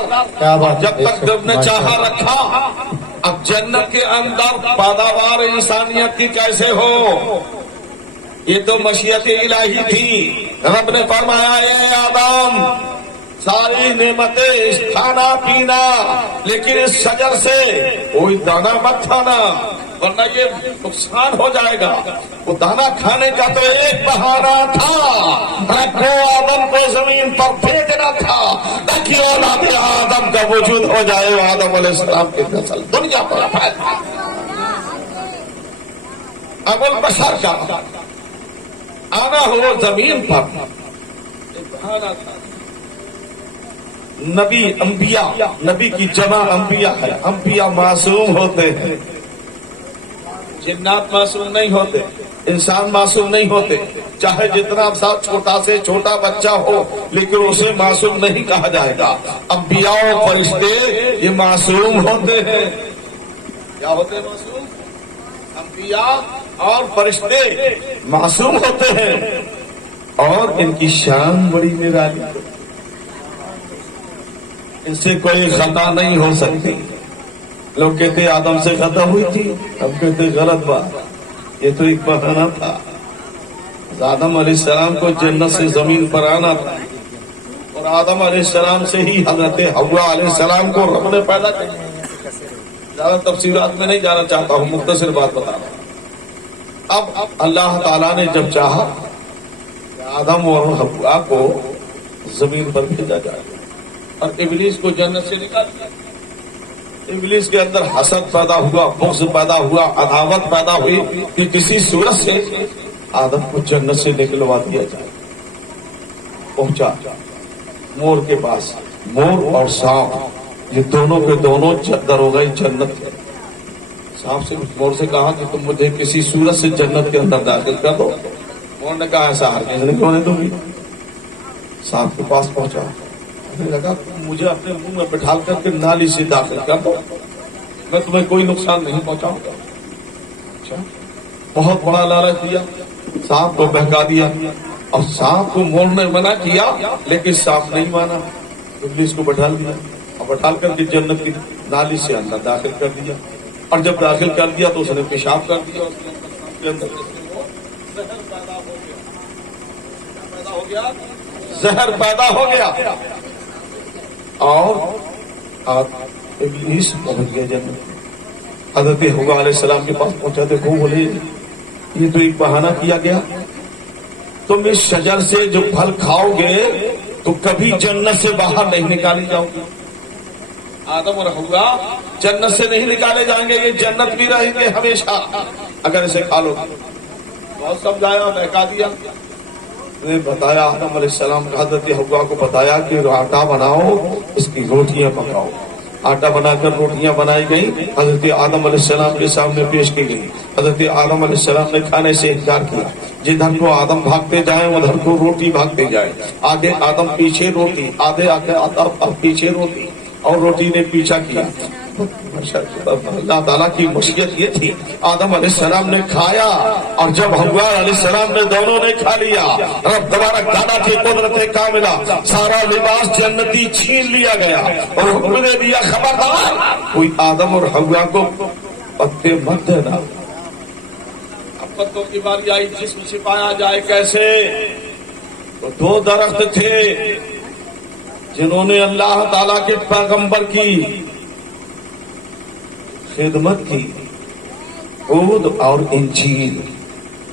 اندر جب تک رب نے چاہا رکھا. اب جنت کے اندر پیداوار انسانیت کی کیسے ہو؟ یہ تو مشیت الہی تھی. رب نے فرمایا اے آدم ساری نعمتیں کھانا پینا، لیکن اس شجر سے کوئی دانا مت کھانا ورنہ یہ نقصان ہو جائے گا. وہ دانا کھانے کا تو ایک بہانہ تھا، رب کو آدم کو زمین پر پھینکنا تھا تاکہ اولاد آدم کا وجود ہو جائے. وہ آدم علیہ السلام کی نسل دنیا پر پھیلے. اب البشر کا آنا ہو زمین پر ایک بہانہ تھا. نبی انبیاء، نبی کی جمع انبیاء ہے. انبیاء معصوم ہوتے ہیں، جنات معصوم نہیں ہوتے، انسان معصوم نہیں ہوتے. چاہے جتنا سا چھوٹا سے چھوٹا بچہ ہو لیکن اسے معصوم نہیں کہا جائے گا. انبیاء و فرشتے یہ معصوم ہوتے ہیں. کیا ہوتے ہیں؟ معصوم. انبیاء اور فرشتے معصوم ہوتے ہیں اور ان کی شان بڑی نرالی. ان سے کوئی خطا نہیں ہو سکتی. لوگ کہتے آدم سے خطا ہوئی تھی، ہم کہتے غلط بات، یہ تو ایک بہانہ تھا. آدم علیہ السلام کو جنت سے زمین پر آنا تھا اور آدم علیہ السلام سے ہی حضرت حوا علیہ السلام کو رب نے پیدا کیا. زیادہ تفصیلات میں نہیں جانا چاہتا ہوں، مختصر بات بتا رہا ہوں. اب اللہ تعالیٰ نے جب چاہا کہ آدم اور حوا کو زمین پر بھیجا جائے اور ابلیس کو جنت سے نکال دیا. ابلیس کے اندر حسد پیدا ہوا، بغض پیدا ہوا، عداوت پیدا ہوئی کہ کسی صورت سے آدم کو جنت سے نکلوا دیا جائے. پہنچا مور کے پاس. مور اور سانپ یہ دونوں کے دونوں دروغہ جنت ہے. سانپ سے مور سے کہا کہ تم مجھے کسی صورت سے جنت کے اندر داخل کر دو. مور نے کہا ایسا ہرگز نہیں ہونے دوں گی. سانپ کے پاس پہنچا، لگا مجھے اپنے منہ میں بٹھا کر کے نالی سے داخل کر دو، میں تمہیں کوئی نقصان نہیں پہنچاؤں گا. اچھا، بہت بڑا لالچ دیا، سانپ کو بہکا دیا. اور سانپ کو مور نے منع کیا لیکن سانپ نہیں مانا. ابلیس کو بٹھا لیا اور بٹھا کر کے جنت کی نالی سے اندر داخل کر دیا. اور جب داخل کر دیا تو اس نے پیشاب کر دیا. اس کے اندر زہر پیدا ہو گیا اور ابلیس پہنچ گیا جنت. حضرت حوا علیہ السلام کے پاس پہنچا. دیکھو بولے یہ تو ایک بہانہ کیا گیا، تم اس شجر سے جو پھل کھاؤ گے تو کبھی جنت سے باہر نہیں نکالی جاؤ گی. آدم اور حوا جنت سے نہیں نکالے جائیں گے، یہ جنت بھی رہیں گے ہمیشہ اگر اسے کھا لو. بہت سمجھایا، بہکا دیا. نے بتایا آدم علیہ السلام حضرت حوا کو بتایا کہ آٹا بناؤ، اس کی روٹیاں پکاؤ. آٹا بنا کر روٹیاں بنائی گئی، حضرت آدم علیہ السلام کے سامنے پیش کی گئی. حضرت آدم علیہ السلام نے کھانے سے انکار کیا. جدھر کو آدم بھاگتے جائیں ادھر کو روٹی بھاگتے جائے. آگے آدم پیچھے روٹی، آگے آدم پیچھے روٹی، اور روٹی نے پیچھا کیا. اللہ تعالیٰ کی مشیت یہ تھی. آدم علیہ السلام نے کھایا اور جب حوا علیہ السلام نے دونوں نے کھا لیا، رب تبارک تعالیٰ کی قدرت کاملہ سارا لباس جنتی چھین لیا گیا اور حکم نے دیا خبردار کوئی آدم اور حوا کو پتے مت دینا. اب پتوں کی باری آئی، جسم چھپایا جائے کیسے؟ تو دو درخت تھے جنہوں نے اللہ تعالیٰ کے پیغمبر کی خدمت کی. عود اور انجیل،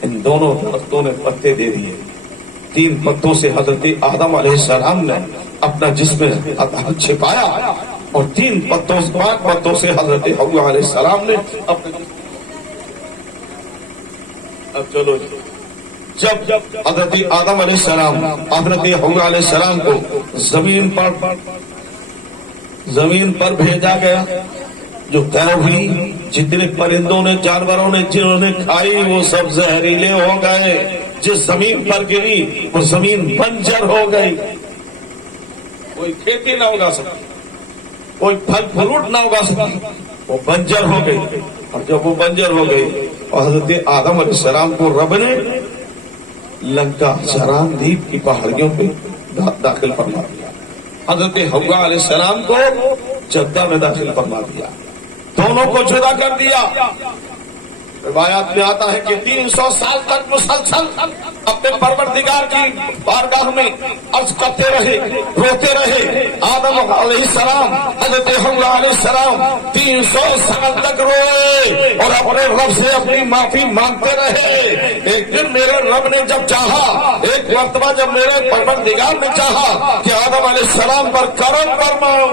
ان دونوں درختوں نے پتے دے دیے. 3 پتوں سے حضرت آدم علیہ السلام نے اپنا جسم چھپایا اور 5 پتوں سے حضرت حوا علیہ السلام نے اپنا. اب چلو جب حضرت آدم علیہ السلام حضرت حوا علیہ السلام کو زمین پر بھیجا گیا، جو طے ہوئی جتنے پرندوں نے جانوروں نے جنہوں نے کھائی وہ سب زہریلے ہو گئے. جس زمین پر گری وہ زمین بنجر ہو گئی، کوئی کھیتی نہ اگا سکی، کوئی پھل فروٹ نہ اگا سکی، وہ بنجر ہو گئی. اور جب وہ بنجر ہو گئی اور حضرت آدم علیہ السلام کو رب نے لنکا شران دیپ کی پہاڑیوں پہ داخل فرما دیا. حضرت حوا علیہ السلام کو جدہ میں داخل فرما دیا، دونوں کو جدا کر دیا۔ روایات میں آتا ہے کہ 300 سال تک مسلسل اپنے پروردگار کی بارگاہ میں عرض کرتے رہے، روتے رہے۔ آدم علیہ السلام، حضرت حوا علیہ السلام 300 سال تک روئے اور اپنے رب سے اپنی معافی مانگتے رہے۔ ایک دن میرے رب نے جب چاہا، ایک مرتبہ جب میرے پروردگار نے چاہا کہ آدم علیہ السلام پر کرم فرماؤ،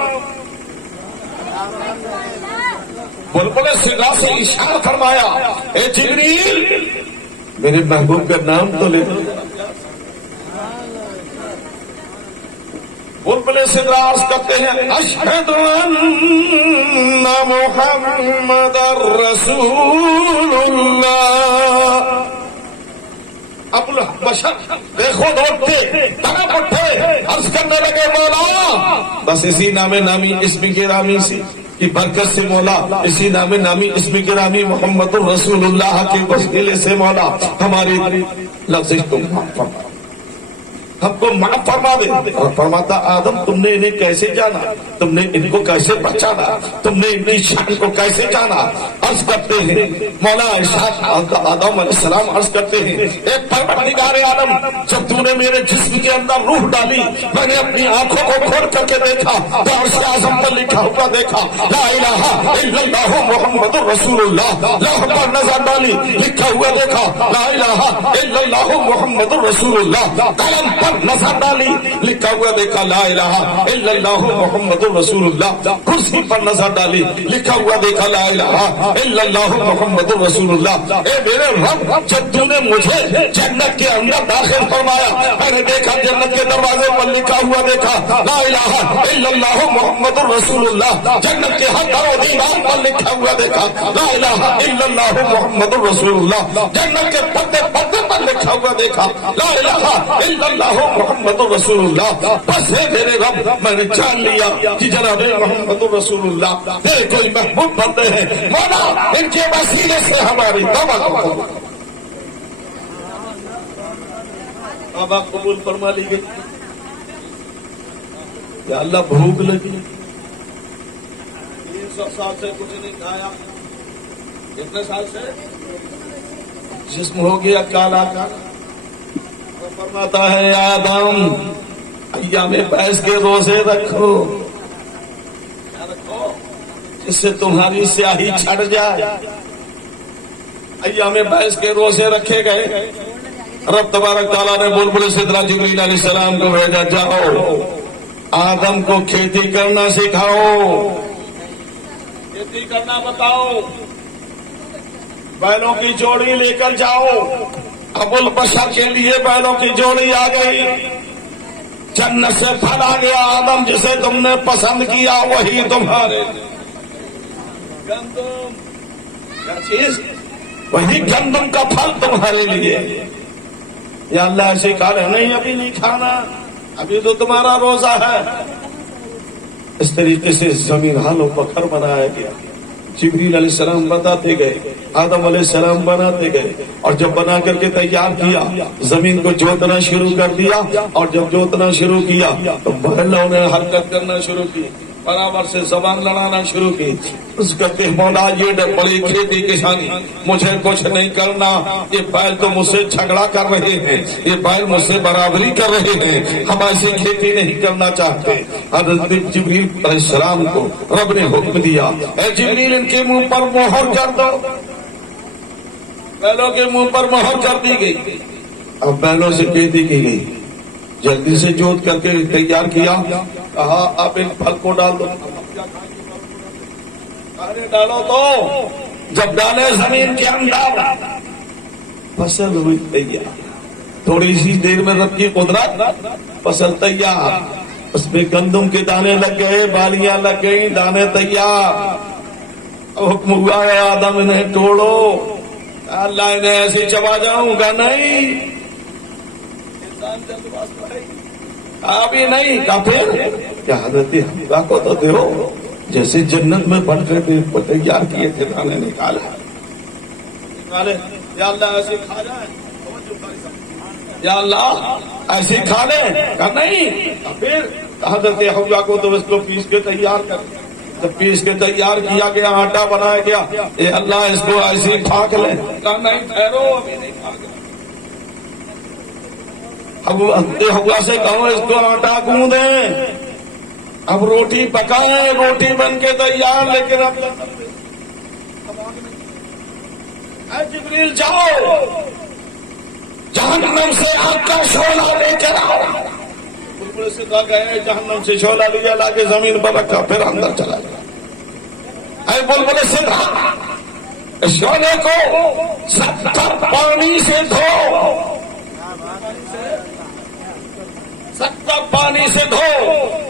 بلبل صدا سے اشارہ فرمایا، اے جبریل میرے محبوب کا نام تو لے دو۔ بلبل صدا عرض کرتے ہیں، اشہد ان محمد رسول اللہ۔ ابو البشر دیکھو دوڑتے تڑپ اٹھے، عرض کرنے لگے مولا، بس اسی نام نامی اسم گرامی سے کی برکت سے مولا، اسی نام نامی اسم گرامی محمد الرسول اللہ کے وسیلے سے مولا ہماری لفظ کو معاف فرما، ہم کو معاف فرما دے۔ اور فرماتا، آدم تم نے انہیں کیسے جانا، تم نے ان کو کیسے پہچانا، تم نے ان کی شان کو کیسے جانا؟ عرض کرتے ہیں مولا ارشاد، آدم علیہ السلام عرض کرتے ہیں، ایک پروردگار عالم، جب تو نے میرے جسم کے اندر روح ڈالی، میں نے اپنی آنکھوں کو کھول کر کے دیکھا تو عرش اعظم پر لکھا ہوا دیکھا، لا الہ الا اللہ محمد الرسول اللہ۔ لوح پر نظر ڈالی، لکھا ہوا دیکھا، لا الہ الا اللہ محمد الرسول اللہ۔ قلم پر نظر ڈالی، لکھا ہوا دیکھا، لا الہ الا اللہ محمد الرسول اللہ۔ کرسی پر نظر ڈالی، لکھا ہوا دیکھا، لا الہ الا اللہ محمد الرسول اللہ۔ اے میرے رب، جب تو نے مجھے جنت کے اندر داخل فرمایا، میں نے دیکھا جنت کے دروازے پر لکھا ہوا دیکھا، لا الہ الا اللہ محمد الرسول اللہ۔ جنت کے ہر در و دیوار پر لکھا ہوا دیکھا، لا الہ الا اللہ محمد الرسول اللہ۔ جنت کے پردے پردے پر لکھا ہوا دیکھا، لا الہ الا اللہ محمد رسول اللہ۔ بس ہے میرے رب، میں نے جان لیا کہ جناب محمد رسول اللہ تیرے کوئی محبوب بندے ہیں، مولا ان کے وسیلے سے ہماری توبہ کرو۔ توبہ قبول فرما لی گئی۔ یا اللہ بھوک لگی، 300 سال سے کچھ نہیں کھایا، کتنے سال سے جسم ہو گیا کالا کالا۔ فرماتا ہے آدم ایام بیس کے روزے رکھو، کیا رکھو؟ جس سے تمہاری سیاہی چھٹ جائے۔ ایام بیس کے روزے رکھے گئے، رب تبارک تعالیٰ نے بلبل سدرا جبریل علیہ السلام کو بھیجا، جاؤ آدم کو کھیتی کرنا سکھاؤ، کھیتی کرنا بتاؤ، بیلوں کی جوڑی لے کر جاؤ۔ ابو البشر کے لیے بیلوں کی جوڑی آ گئی، جنت سے پھل آ گیا، آدم جسے تم نے پسند کیا وہی تمہارے گندم، کیا چیز؟ وہی گندم کا پھل تمہارے لیے۔ یا اللہ ایسے کھا رہے نہیں، ابھی نہیں کھانا، ابھی تو تمہارا روزہ ہے۔ اس طریقے سے زمین حال و پکھر بنایا گیا، جبریل علیہ السلام بتاتے گئے، آدم علیہ السلام بناتے گئے، اور جب بنا کر کے تیار کیا، زمین کو جوتنا شروع کر دیا، اور جب جوتنا شروع کیا تو بیلوں نے حرکت کرنا شروع کی، برابر سے زبان لڑانا شروع کی۔ اس کرتے مولا یہ بڑی کھیتی کسانی، مجھے کچھ نہیں کرنا، یہ بیل تو مجھ سے جھگڑا کر رہے ہیں، یہ بیل مجھ سے برابری کر رہے ہیں، ہم ایسی کھیتی نہیں کرنا چاہتے۔ حضرت جبریل علیہ السلام کو رب نے حکم دیا، اے جبریل ان کے منہ پر مہر کر دو۔ بیلوں کے منہ پر مہر کر دی گئی، اب بیلوں سے کھیتی کی گئی، جلدی سے جوت کر کے تیار کیا، کہا اب ان پھل کو ڈال دو، ڈالو تو جب ڈالے زمین کے اندر فصل ہوئی تیار، تھوڑی سی دیر میں رب کی قدرت فصل تیار، اس میں گندم کے دانے لگ گئے، بالیاں لگ گئی، دانے تیار۔ حکم ہوا ہے آدم انہیں توڑو، اللہ انہیں ایسے چبا جاؤں گا نہیں، ابھی نہیں، کا پھر کیا حضرت حوا کو تو دیو جیسے جنت میں بڑھ کر تیار کیے تھے، دانے نکالے، یا اللہ ایسے کھا جائے، یا اللہ ایسے کھا لے، کہا نہیں، پھر حضرت حوا کو تو اس کو پیس کے تیار کر، جب پیس کے تیار کیا گیا، آٹا بنایا گیا، اے اللہ اس کو ایسے ہی پھاک لیں، کہا نہیں ٹھہرو ابھی نہیں پھاک۔ حوا سے کہو اس کو آٹا گوندیں، اب روٹی پکائیں، روٹی بن کے تیار، لیکن اب اے جبریل جاؤ جہنم سے آگ کا شعلہ لے کر آؤ۔ بلبل صدا گئے، جہنم سے شعلہ لیا، لا کے زمین پر رکھا، پھر اندر چلا گیا۔ اے بلبل صدا اس شعلے کو 70 پانی سے دھو، 70 پانی سے دھو،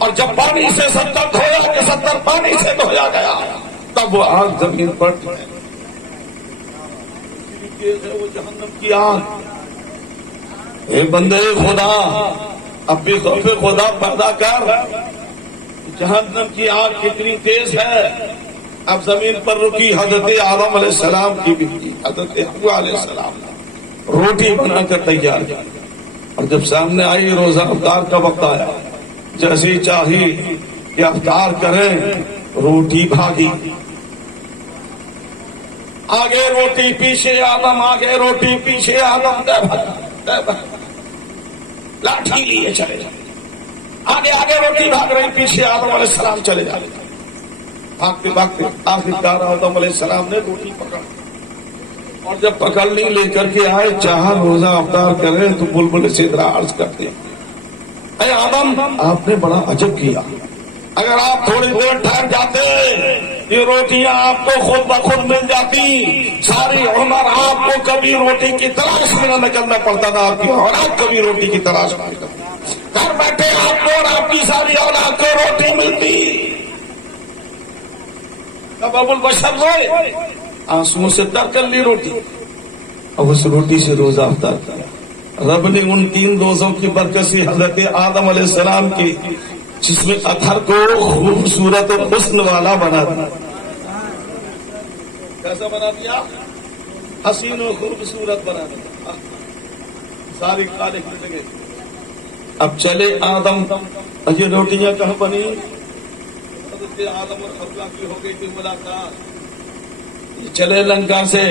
اور جب پانی سے 70 دھویا کہ 70 پانی سے دھویا گیا، تب وہ آگ زمین پر وہ جہنم کی آگ۔ اے بندے خدا اب بھی خوف خدا پیدا کر، جہنم کی آگ کتنی تیز ہے۔ اب زمین پر رکی، حضرت آدم علیہ السلام کی بیٹی حضرت حوا علیہ السلام روٹی بنا کر تیار کی، اور جب سامنے آئی روزہ افطار کا وقت آیا، جیسے چاہی کہ افطار کریں، روٹی بھاگی، آگے روٹی پیچھے آدم، آگے روٹی پیچھے آدم، لاٹھی لیے چلے جائے، آگے آگے روٹی بھاگ رہی، پیچھے آدم علیہ السلام چلے جائے، بھاگتے بھاگتے آخرکار آدم علیہ السلام نے روٹی پکڑ، اور جب پکڑنی لے کر کے آئے، چاہا روزہ افطار کریں تو بلبل سے عرض کرتے اے آدم آپ نے بڑا عجب کیا، اگر آپ تھوڑی دیر ٹھہر جاتے یہ روٹیاں آپ کو خود بخود مل جاتی، ساری عمر آپ کو کبھی روٹی کی تلاش میں نہ نکلنا پڑتا تھا، آپ کی اولاد کبھی روٹی کی تلاش میں نکلتی، گھر بیٹھے آپ کو اور آپ کی ساری اولاد کو روٹی ملتی۔ اب ابو البشر روئے، آنسوؤں سے تر کر لی روٹی، اب اس روٹی سے روزہ افطار کیا۔ رب نے ان 3 روزوں کی برکت سے حضرت آدم علیہ السلام کی جس میں اثر کو خوبصورت اور حسن والا بنا دیا۔ کیسا بنا دیا؟ حسین و خوبصورت بنا دیا، ساری کھانے کی لگے۔ اب چلے آدم، یہ روٹیاں کہاں بنی؟ حضرت آدم اور حوا کی ہو گئی تھی ملاقات، چلے لنکا سے،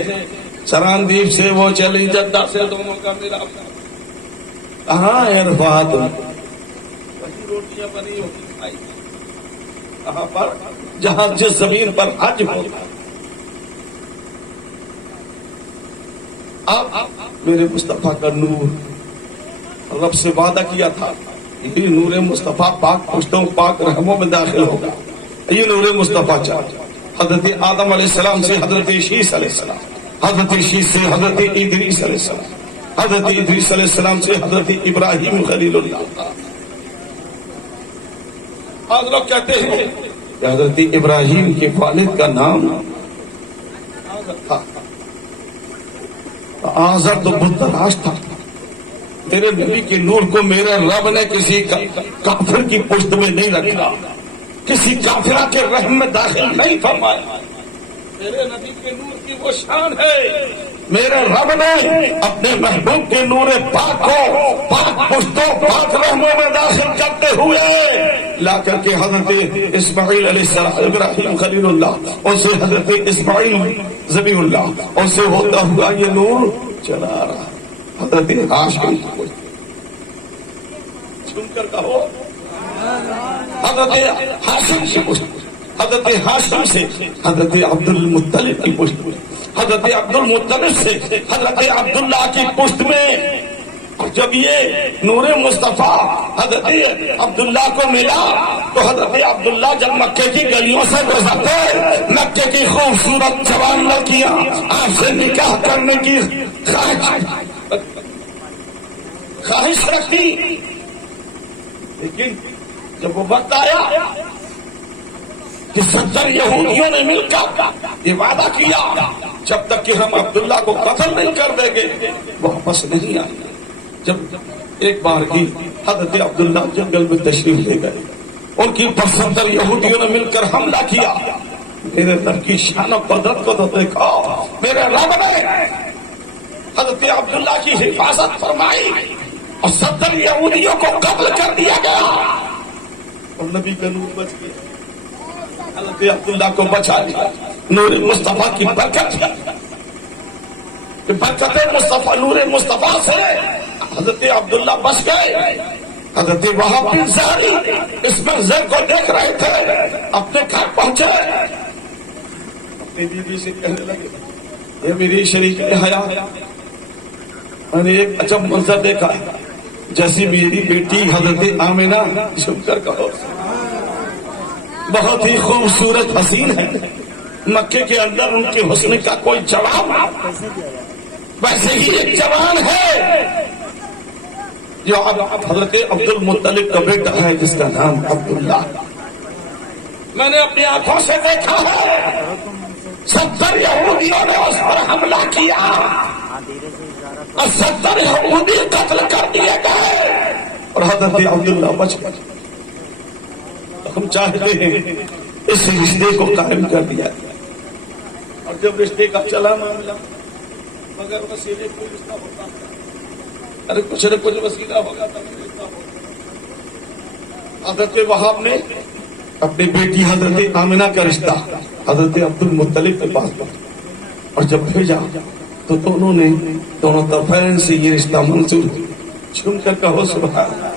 سراندیپ سے، وہ چلی جدہ سے، دونوں کا ملاپ، کہاں ہے رفاعت؟ وہی روٹیاں بنی ہوتی، کہاں پر؟ جہاں جس زمین پر حج ہوتا۔ اب میرے مصطفیٰ کا نور، رب سے وعدہ کیا تھا یہ نور مصطفیٰ پاک پشتوں پاک رحموں میں داخل ہوگا، یہ نور مصطفیٰ چاہتا۔ حضرت آدم علیہ السلام سے حضرت شیس علیہ السلام، حضرت شیس سے حضرت ادریس علیہ السلام، حضرت ادریس علیہ السلام سے حضرت ابراہیم خلیل اللہ۔ آج لوگ کہتے ہیں کہ حضرت ابراہیم کے والد کا نام آزر تھا، آزر تو بت تراش تھا۔ میرے نبی کے نور کو میرے رب نے کسی کافر کی پشت میں نہیں رکھا، کسی کافرہ کے رحم میں داخل نہیں فرمایا۔ میرے نبی کے نور کی وہ شان ہے، میرے رب نے اپنے محبوب کے نور پاک کو پاک پشتوں پاک رحموں میں داخل کرتے ہوئے لا کر کے حضرت اسماعیل علیہ السلام، ابراہیم خلیل اللہ، ان سے حضرت اسماعیل ذبیح اللہ، ان سے ہوتا ہوا یہ نور چلا رہا حضرت ہاشم کو سن کر کہو، حضرت ہاشم کی پشت، حضرت ہاشم سے حضرت عبد المطلب کی پشت میں، حضرت عبد المطلب سے حضرت عبداللہ کی پشت میں۔ اور جب یہ نور مصطفیٰ حضرت عبداللہ کو ملا تو حضرت عبداللہ جب مکے کی گلیوں سے گزرتے، مکے کی خوبصورت جوان لڑکیاں آپ سے نکاح کرنے کی خواہش رکھتی، لیکن جب وہ وقت آیا کہ 70 یہودیوں نے مل کر یہ وعدہ کیا جب تک کہ ہم عبداللہ کو قتل نہیں کر دیں گے وہ واپس نہیں آئیں گے۔ جب ایک بار کی حضرت عبداللہ جنگل میں تشریف لے گئے، ان کی 70 یہودیوں نے مل کر حملہ کیا، میرے رب کی شان و قدرت کو تو دیکھا، میرے رب نے حضرت عبداللہ کی حفاظت فرمائی اور 70 یہودیوں کو قتل کر دیا گیا۔ اور نبی کا نور بچ گیا. حضرت عبداللہ کو بچا لیا. نور مصطفیٰ کی برکت ہے کہ برکت مصطفیٰ نور مصطفیٰ سے حضرت عبداللہ بچ گئے. حضرت وہاب بن زاری اس منظر کو دیکھ رہے تھے. اپنے گھر پہنچے, اپنی بیوی سے کہنے لگے یہ میری شریک حیات, میں نے ایک عجب منظر دیکھا. جیسی میری بیٹی حضرت آمینہ جھک کر کہو بہت ہی خوبصورت حسین ہے. مکے کے اندر ان کے حسن کا کوئی جواب, ویسے ہی ایک جوان ہے جو حضرت عبد المطلب کا بیٹا ہے جس کا نام عبداللہ. میں نے اپنی آنکھوں سے دیکھا ہے 70 یہودیوں نے اس پر حملہ کیا اور 70 یہودی قتل کر دیے گئے اور حضرت عبداللہ بچ گئے. ہم چاہتے ہیں اس رشتے کو قائم کر دیا جائے. اور جب رشتے کا چلا معاملہ مگر وسیلے کوئی رشتہ ہوتا ہے, ارے کچھ نہ کچھ وسیلہ ہوگا تب رشتہ ہوگا. حضرت وہاب نے اپنی بیٹی حضرت آمینہ کا رشتہ حضرت عبد المطلب کے پاس پہنچا اور جب بھیجا تو دونوں طرفین سے یہ رشتہ منظور ہوا. جھوم کر کہو سبحان اللہ.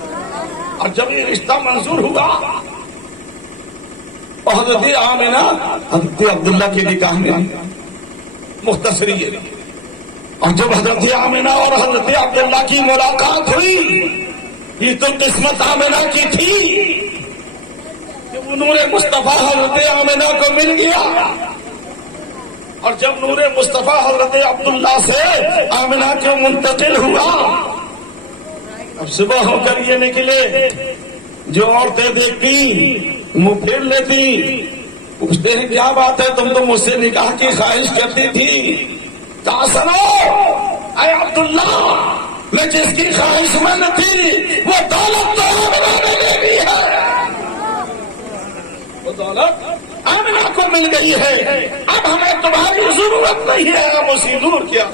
اور جب یہ رشتہ منظور ہوا اور حضرت آمینہ حضرت عبداللہ کے نکاح میں مختصری ہے. اور جب حضرت آمینہ اور حضرت عبداللہ کی ملاقات ہوئی یہ تو قسمت آمینہ کی تھی کہ وہ نور مصطفیٰ حضرت آمینہ کو مل گیا. اور جب نور مصطفیٰ حضرت عبداللہ سے آمینہ کو منتقل ہوا, اب صبح ہو کر یہ نکلے جو عورتیں دیکھتی منہ پھیر لیتی, پوچھتے ہیں کیا بات ہے تم تو مجھ سے نکاح کی خواہش کرتی تھی. کہا سنو اے عبداللہ, میں جس کی خواہش مند تھی وہ دولت تو آمینہ نے لے لی ہے, وہ دولت آمینہ کو مل گئی ہے. اب ہمیں تمہاری ضرورت نہیں ہے. ہم اسی نور کیا